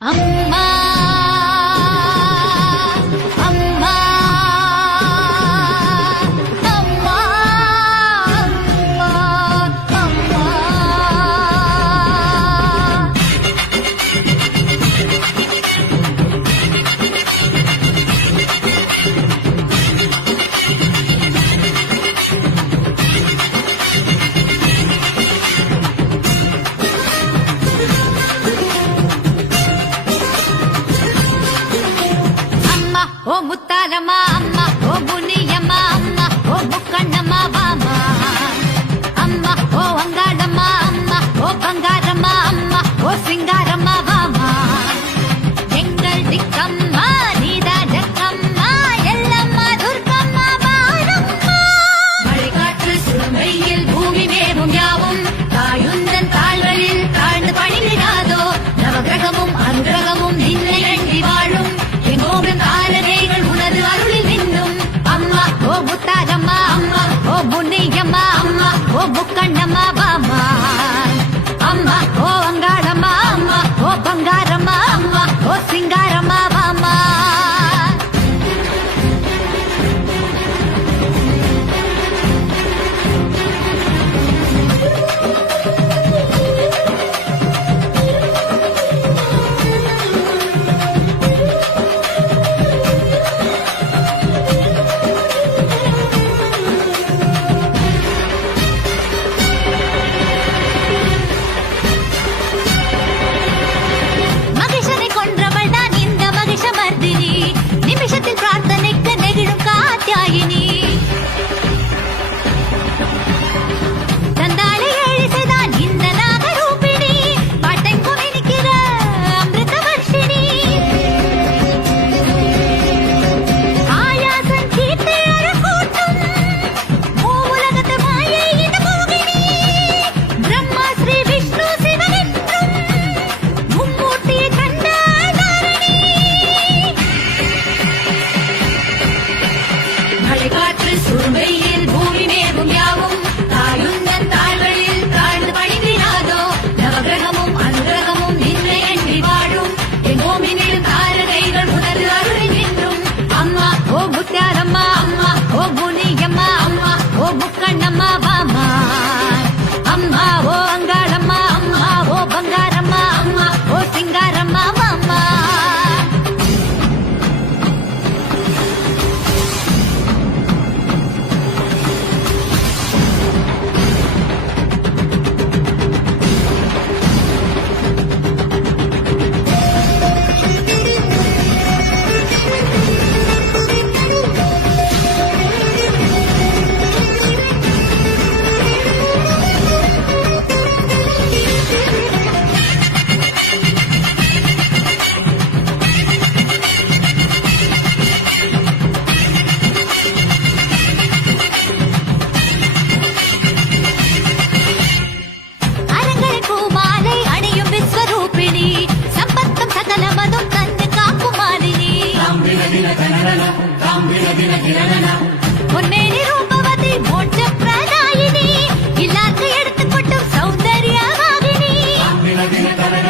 அம்மா ఓ బుతారమ్మా ఓ బునియమ్మా ఓ బుక్కన్నమ్మ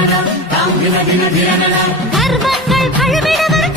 தினநல தாங்குக தின தினநல கர்வங்கள் கழுவிடவர்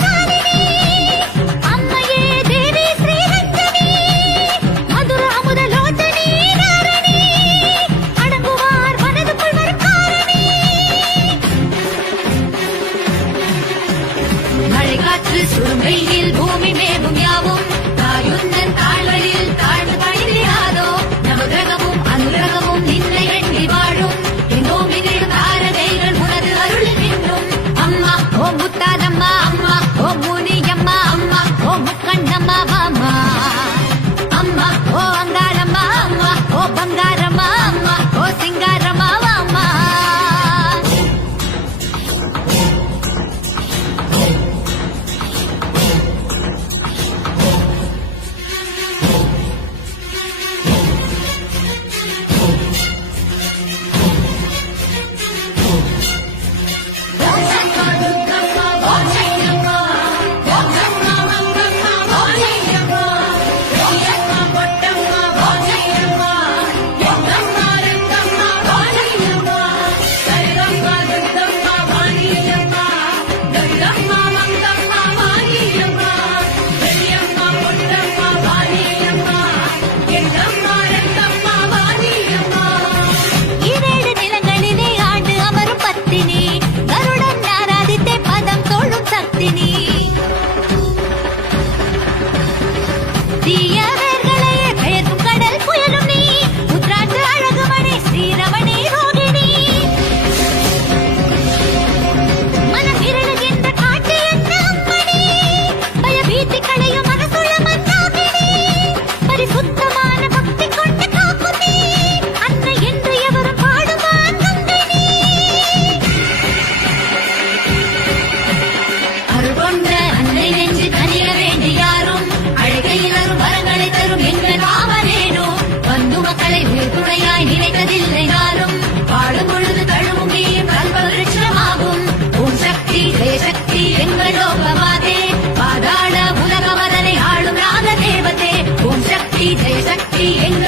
எங்க